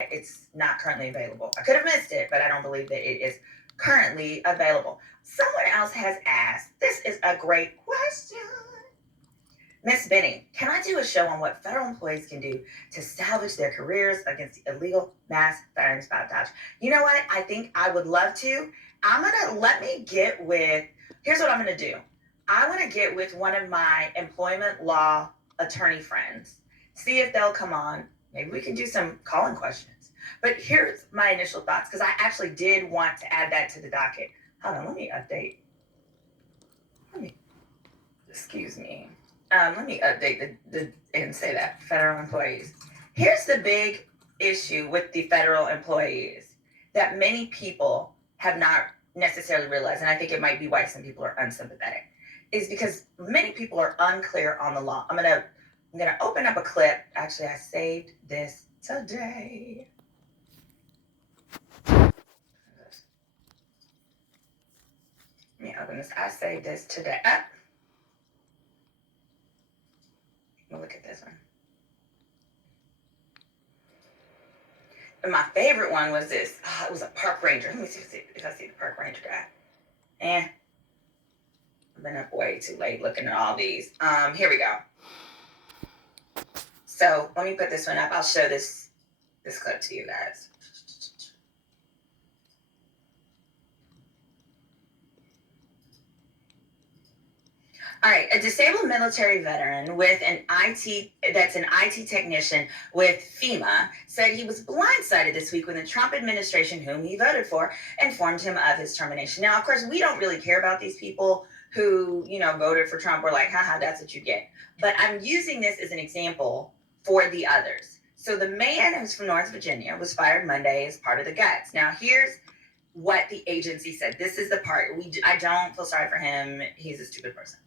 it's not currently available. I could have missed it, but I don't believe that it is currently available. Someone else has asked, this is a great question. Miss Benny, can I do a show on what federal employees can do to salvage their careers against the illegal mass firing sabotage? You know what? I think I would love to. Let me get with, here's what I'm gonna do. I wanna get with one of my employment law attorney friends, see if they'll come on. Maybe we can do some call-in questions. But here's my initial thoughts, because I actually did want to add that to the docket. Hold on, let me update. Excuse me. Let me update the and say that federal employees. Here's the big issue with the federal employees that many people have not necessarily realized, and I think it might be why some people are unsympathetic, is because many people are unclear on the law. I'm gonna open up a clip. Actually, I saved this today. Let me open this. I saved this today. Look at this one. And my favorite one was this. Oh, it was a park ranger. Let me see if I see the park ranger guy. I've been up way too late looking at all these. Here we go. So let me put this one up. I'll show this clip to you guys. All right, a disabled military veteran with an IT technician with FEMA said he was blindsided this week when the Trump administration, whom he voted for, informed him of his termination. Now, of course, we don't really care about these people who, voted for Trump. We're like, haha, that's what you get. But I'm using this as an example for the others. So the man who's from North Virginia was fired Monday as part of the guts. Now, here's what the agency said. This is the part. I don't feel sorry for him. He's a stupid person.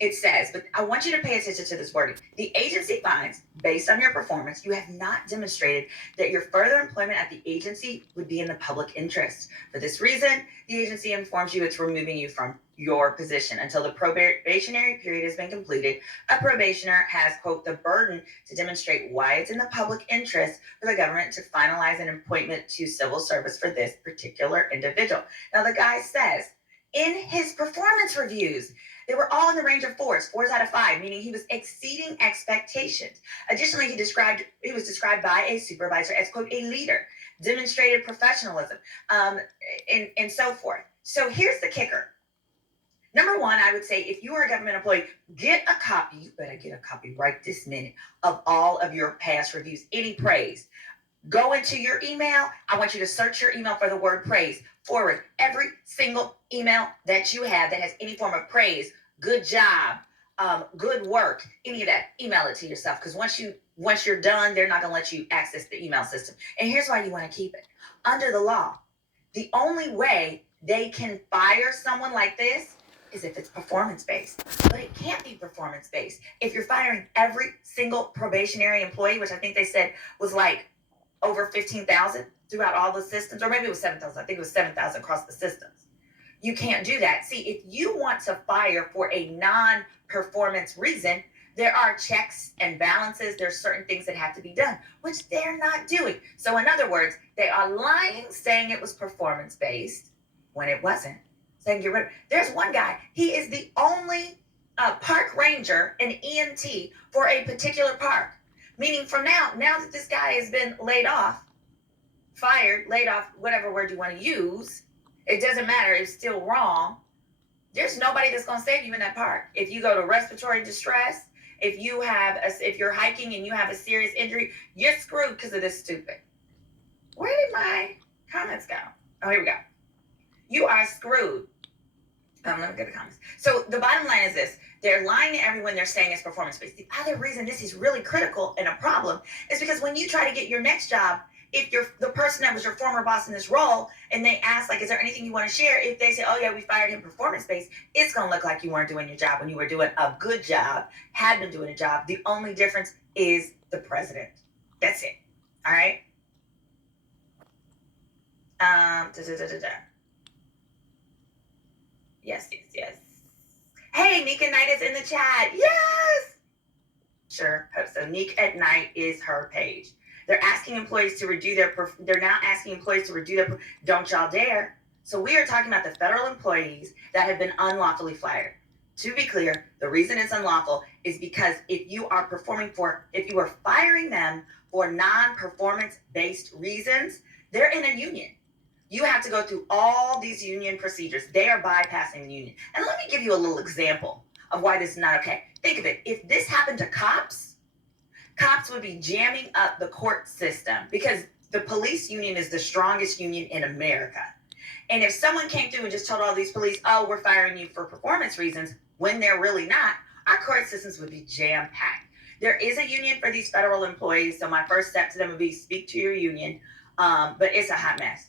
It says, but I want you to pay attention to this wording. The agency finds, based on your performance, you have not demonstrated that your further employment at the agency would be in the public interest. For this reason, the agency informs you it's removing you from your position until the probationary period has been completed. A probationer has, quote, the burden to demonstrate why it's in the public interest for the government to finalize an appointment to civil service for this particular individual. Now, the guy says, in his performance reviews, they were all in the range of fours out of 5, meaning he was exceeding expectations. Additionally, he was described by a supervisor as, quote, a leader, demonstrated professionalism, and so forth. So here's the kicker. Number one, I would say if you are a government employee, get a copy. You better get a copy right this minute of all of your past reviews, any praise. Go into your email. I want you to search your email for the word praise. Forward every single email that you have that has any form of praise, good job, good work, any of that. Email it to yourself, because once you're done, they're not going to let you access the email system. And here's why you want to keep it. Under the law, the only way they can fire someone like this is if it's performance-based. But it can't be performance-based. If you're firing every single probationary employee, which I think they said was like over 15,000 throughout all the systems, or maybe it was 7,000. I think it was 7,000 across the systems. You can't do that. See, if you want to fire for a non-performance reason, there are checks and balances. There's certain things that have to be done, which they're not doing. So in other words, they are lying, saying it was performance-based when it wasn't. Saying get rid of it. There's one guy, he is the only park ranger and EMT for a particular park. Meaning from now that this guy has been laid off, fired, laid off, whatever word you want to use, it doesn't matter. It's still wrong. There's nobody that's going to save you in that park. If you go to respiratory distress, if you're hiking and you have a serious injury, you're screwed because of this stupid. Where did my comments go? Oh, here we go. You are screwed. Let me get the comments. So the bottom line is this. They're lying to everyone. They're saying it's performance-based. The other reason this is really critical and a problem is because when you try to get your next job, if you're the person that was your former boss in this role and they ask, like, is there anything you want to share? If they say, oh, yeah, we fired him performance-based, it's going to look like you weren't doing your job when you were doing a good job, had been doing a job. The only difference is the president. That's it. All right? Yes. Hey, Nika Knight is in the chat. Yes! Sure, hope so. Neek at Night is her page. They're asking employees to redo they're now asking employees to redo their, don't y'all dare. So we are talking about the federal employees that have been unlawfully fired. To be clear, the reason it's unlawful is because if you are firing them for non-performance based reasons, they're in a union. You have to go through all these union procedures. They are bypassing the union. And let me give you a little example of why this is not okay. Think of it. If this happened to cops would be jamming up the court system because the police union is the strongest union in America. And if someone came through and just told all these police, oh, we're firing you for performance reasons, when they're really not, our court systems would be jam-packed. There is a union for these federal employees, so my first step to them would be speak to your union, but it's a hot mess.